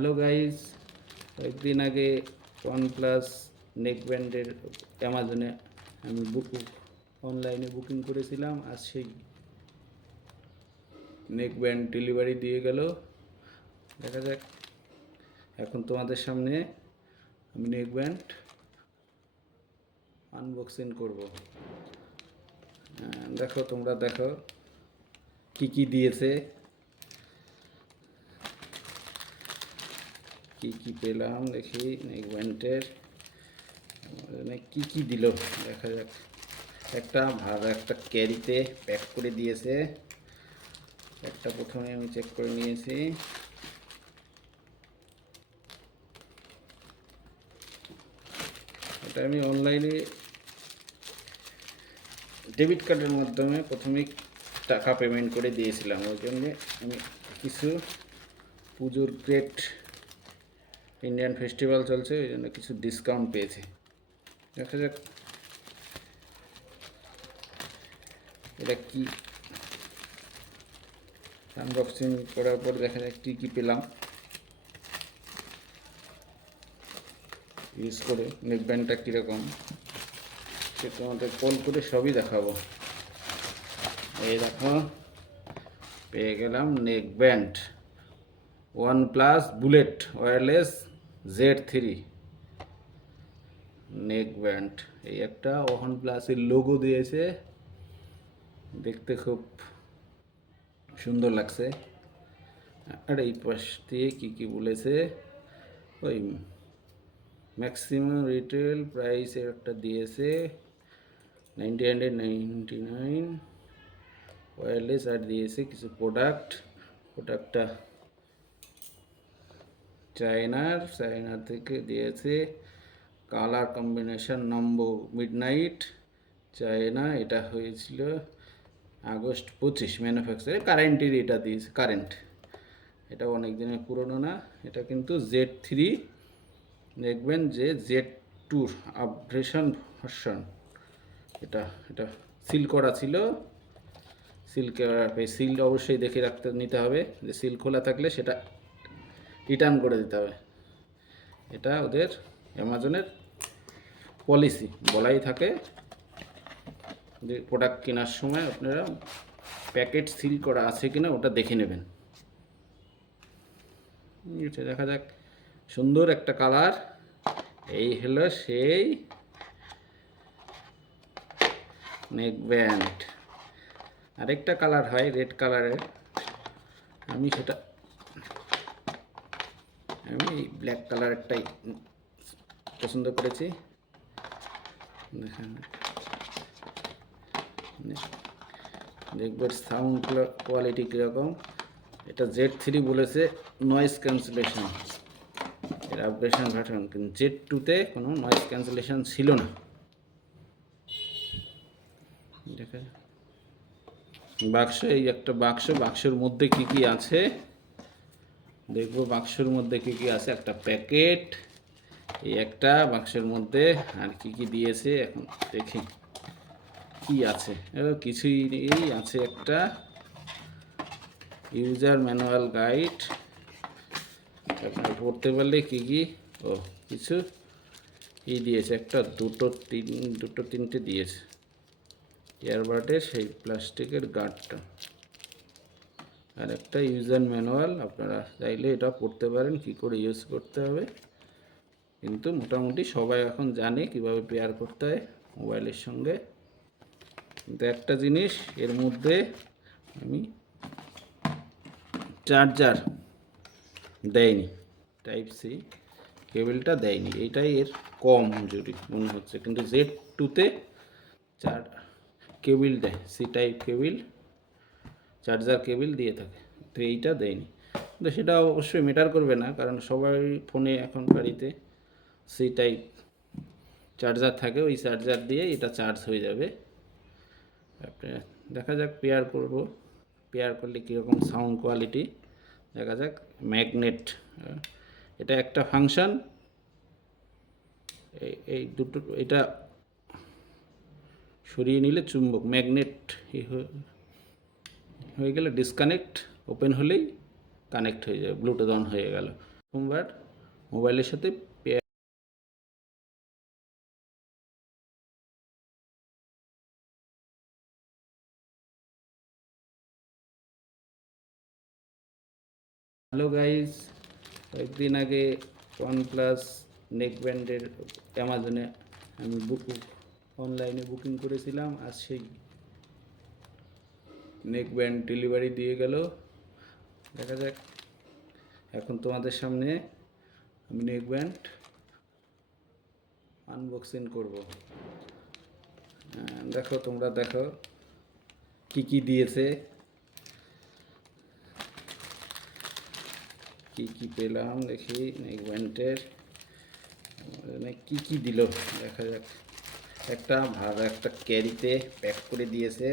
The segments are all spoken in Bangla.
হ্যালো গাইস, কয়েকদিন আগে ওয়ানপ্লাস নেকব্যান্ডের অ্যামাজনে আমি অনলাইনে বুকিং করেছিলাম। আর সেই নেকব্যান্ড ডেলিভারি দিয়ে গেল। দেখা যাক, এখন তোমাদের সামনে আমি নেকব্যান্ড আনবক্সিং করব। দেখো, তোমরা দেখো কি কি দিয়েছে, কি কি পেলাম দেখি নেকব্যান্ডের কি কি দিল দেখা যাক। একটা ক্যারিতে প্যাক করে দিয়েছে। একটা প্রথমে আমি চেক করে নিয়েছি। এটা আমি অনলাইনে ডেবিট কার্ডের মাধ্যমে প্রথমে টাকা পেমেন্ট করে দিয়েছিলাম। ওই জন্যে আমি কিছু পুজোর গ্রেট ইন্ডিয়ান ফেস্টিভ্যাল চলছে, ওই জন্য কিছু ডিসকাউন্ট পেয়েছি। দেখা যাক এটা কি। আনবক্সিং করার পর দেখা যাক কী কী পেলাম। ইউজ করে নেকব্যান্ডটা কীরকম সে তোমাদের কল করে সবই দেখাবো। এই দেখো, পেয়ে গেলাম neckband OnePlus bullet wireless Z3 neckband. এই একটা ওয়ানপ্লাসের লোগো দিয়েছে, দেখতে খুব সুন্দর লাগছে। আর এই পাশ দিয়ে কী কী বলেছে, ওই ম্যাক্সিমাম রিটেল প্রাইসের একটা দিয়েছে 1999 ওয়্যারলেস। আর দিয়েছে কিছু প্রোডাক্টটা চায়নার থেকে দিয়েছে। কালার কম্বিনেশন নম্বর মিডনাইট চায়না। এটা হয়েছিল আগস্ট 25 ম্যানুফ্যাকচারে। কারেন্টের এটা দিয়েছে, কারেন্ট। এটা অনেক দিনের পুরনো না, এটা কিন্তু Z3 দেখবেন যে Z2 আপগ্রেশন ভার্সন। এটা সিল করা ছিল। সিল অবশ্যই দেখে নিতে হবে, যে সিল খোলা থাকলে সেটা রিটার্ন করে দিতে হবে। এটা ওদের অ্যামাজনের পলিসি বলাই থাকে যে প্রোডাক্ট কেনার সময় আপনারা প্যাকেট সিল করা আছে কিনা ওটা দেখে নেবেন। এটা দেখা যাক, সুন্দর একটা কালার। এই হলো সেই নেকব্যান্ড। আরেকটা কালার হয় রেড কালারের, আমি ব্ল্যাক কালারটাই পছন্দ করেছি। দেখবেন সাউন্ড কোয়ালিটি কীরকম। এটা Z3 বলেছে নয়েজ ক্যান্সেলেশন এর আপগ্রেশন ভার্সন, কিন্তু Z2-তে কোনো নয়েজ ক্যান্সেলেশন ছিল না। দেখা এই একটা বাক্সের মধ্যে কি কি আছে দেখবো। বাক্সের মধ্যে কি কি আছে, একটা প্যাকেট, এই একটা বাক্সের মধ্যে আর কি কি দিয়েছে এখন দেখি কি আছে। কিছুই নেই, আছে একটা ইউজার ম্যানুয়াল গাইড। আপনারা পড়তে পারলে কি কি কিছু দিয়েছে। একটা দুটো তিনটে দিয়েছে। ইয়ারবাডের সেই প্লাস্টিকের গার্ডটা আর একটা ইউজার ম্যানুয়াল। আপনারা চাইলে এটা পড়তে পারেন কি করে ইউজ করতে হবে, কিন্তু মোটামুটি সবাই এখন জানে কিভাবে পেয়ার করতে হয় মোবাইলের সঙ্গে। কিন্তু একটা জিনিস এর মধ্যে আমি চার্জার দেয়নি, টাইপ-C কেবলটা দেয়নি, এইটাই এর কম জরুরি মনে হচ্ছে। কিন্তু Z2-তে কেবিল দেয়, C type cable, charger cable দিয়ে থাকে, তো এইটা দেয়নি। কিন্তু সেটা অবশ্যই ম্যাটার করবে না, কারণ সবাই ফোনে এখন গাড়িতে C টাইপ চার্জার থাকে, ওই চার্জার দিয়ে এটা চার্জ হয়ে যাবে। দেখা যাক, পেয়ার করলে কীরকম সাউন্ড কোয়ালিটি দেখা যাক। ম্যাগনেট, এটা একটা ফাংশন। এই দুটো, এটা সরিয়ে নিলে চুম্বক, ম্যাগনেট হয়ে গেলে ডিসকানেক্ট, ওপেন হলেই কানেক্ট হয়ে যাবে, ব্লুটুথ অন হয়ে গেল। প্রথমবার মোবাইলের সাথে পেয়ার। হ্যালো গাইস, কয়েকদিন আগে OnePlus নেক ব্যান্ডের অ্যামাজনে আমি অনলাইনে বুকিং করেছিলাম। আর সেই নেক ব্যান্ড ডেলিভারি দিয়ে গেল। দেখা যাক, এখন তোমাদের সামনে আমি নেক ব্যান্ড আনবক্সিং করব। দেখো, তোমরা দেখো কি কি দিয়েছে, কি কি পেলাম দেখি। নেক ব্যান্ডের কি কি দিল দেখা যাক। একটা ভালো একটা ক্যারিতে প্যাক করে দিয়েছে।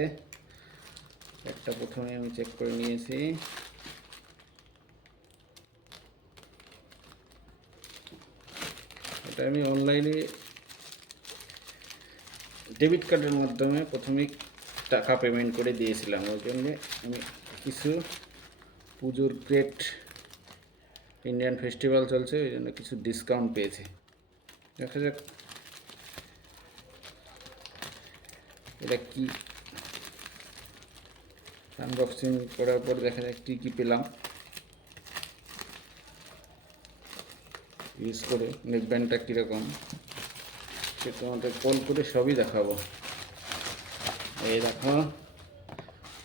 একটা প্রথমে আমি চেক করে নিয়েছি। এটা আমি অনলাইনে ডেবিট কার্ডের মাধ্যমে প্রথমেই টাকা পেমেন্ট করে দিয়েছিলাম। ওই জন্যে আমি কিছু পুজোর গ্রেট ইন্ডিয়ান ফেস্টিভ্যাল চলছে, ওই জন্য কিছু ডিসকাউন্ট পেয়েছি। দেখা যাক এটা কি। আনবক্সিং করার পর দেখা যাক কী কী পেলাম। ইউজ করে নেক ব্যান্ডটা কীরকম সে তোমাদের কল করে সবই দেখাবো। এই দেখো,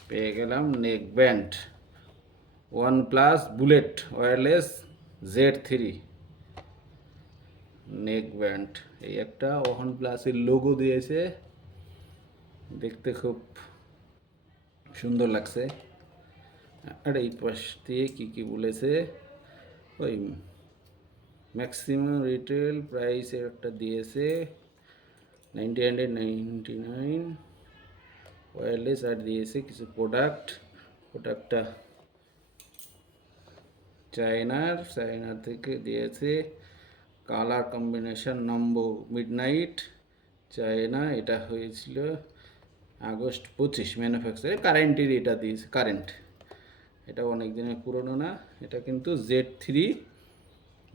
পেয়ে গেলাম neck band OnePlus bullet wireless Z3 neck band. এই একটা OnePlus-এর লোগো দিয়েছে, দেখতে খুব সুন্দর লাগছে। আর এই পাশ দিয়ে কী কী বলেছে, ওই ম্যাক্সিমাম রিটেল প্রাইসের একটা দিয়েছে 999 ওয়্যারলেস। আর দিয়েছে কিছু প্রোডাক্টটা চায়না থেকে দিয়েছে। কালার কম্বিনেশন নম্বর মিডনাইট চায়না। এটা হয়েছিল আগস্ট 25 ম্যানুফ্যাকচারে। কারেন্টের এটা দিয়েছে, কারেন্ট। এটা অনেক দিনের পুরনো না। এটা কিন্তু Z3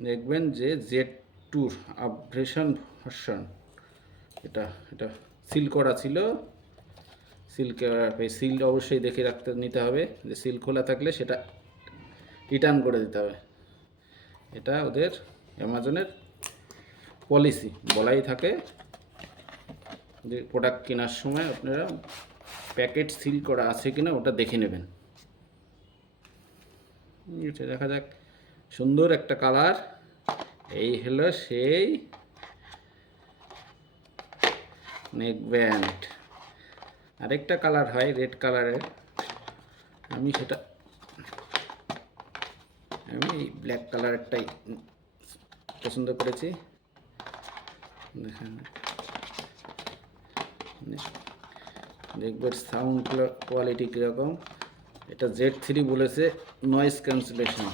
দেখবেন যে Z2 আপগ্রেশন ভার্সন। এটা সিল করা ছিল। সিল অবশ্যই দেখে নিতে হবে, যে সিল খোলা থাকলে সেটা রিটার্ন করে দিতে হবে। এটা ওদের অ্যামাজনের পলিসি বলাই থাকে যে প্রোডাক্ট কেনার সময় আপনারা প্যাকেট সিল করা আছে কিনা ওটা দেখে নেবেন। দেখা যাক, সুন্দর একটা কালার। এই হলো সেই নেক ব্যান্ড। আরেকটা কালার হয় রেড কালারের, আমি ব্ল্যাক কালারটাই পছন্দ করেছি। দেখবেন সাউন্ড কোয়ালিটি কীরকম। এটা Z3 বলেছে নয়েজ ক্যান্সেলেশন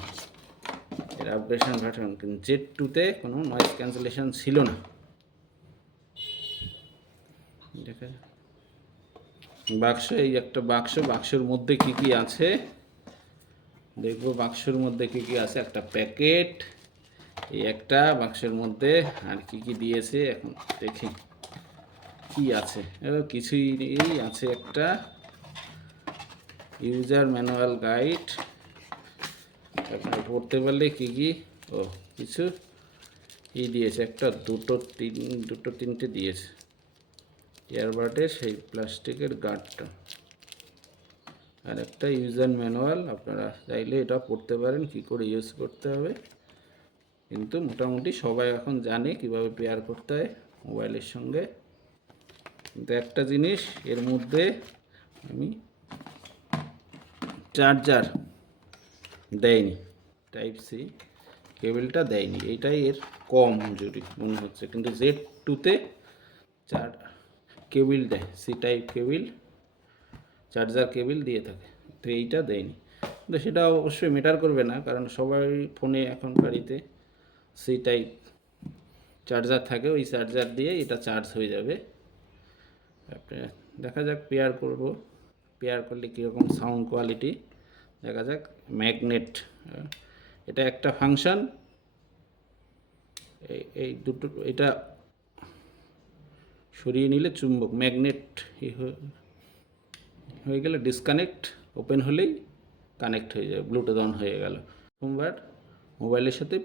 এর আপগ্রেশন ভার্সন, কিন্তু Z2-তে কোনো নয়েজ ক্যান্সেলেশন ছিল না। দেখা বাক্স, এই একটা বাক্সের মধ্যে কি কি আছে দেখবো। বাক্সের মধ্যে কি কি আছে, একটা প্যাকেট, এই একটা বাক্সের মধ্যে আর কি কি দিয়েছে এখন দেখি কি আছে। কিছুই নেই, আছে একটা ইউজার ম্যানুয়াল গাইড। আপনারা পড়তে পারলে কি কি, কিছু দিয়েছে। একটা দুটো তিনটে দিয়েছে ইয়ারবাডের সেই প্লাস্টিকের গার্ডটা। আর একটা ইউজার ম্যানুয়াল, আপনারা চাইলে এটা পড়তে পারেন কি করে ইউজ করতে হবে। কিন্তু মোটামুটি সবাই এখন জানে কিভাবে পেয়ার করতে হয় মোবাইলের সঙ্গে। কিন্তু একটা জিনিস এর মধ্যে আমি চার্জার দেয়নি, টাইপ সি কেবলটা দেয়নি, এইটাই এর কম জরুরি মনে হচ্ছে। কিন্তু Z2-তে কেবিল দেয়, C type cable, charger cable দিয়ে থাকে, তো এইটা দেয়নি। কিন্তু সেটা অবশ্যই ম্যাটার করবে না, কারণ সবাই ফোনে এখন বাড়িতে সি টাইপ চার্জার থাকে, ওই চার্জার দিয়ে এটা চার্জ হয়ে যাবে। দেখা যাক, পেয়ার করব, পেয়ার করলে কীরকম সাউন্ড কোয়ালিটি দেখা যাক। ম্যাগনেট, এটা একটা ফাংশন, এই দুটো, এটা সরিয়ে নিলে চুম্বক ম্যাগনেট হয়ে গেলে ডিসকানেক্ট, ওপেন হলেই কানেক্ট হয়ে যাবে, ব্লুটুথ অন হয়ে গেল। প্রথমবার মোবাইলের সাথে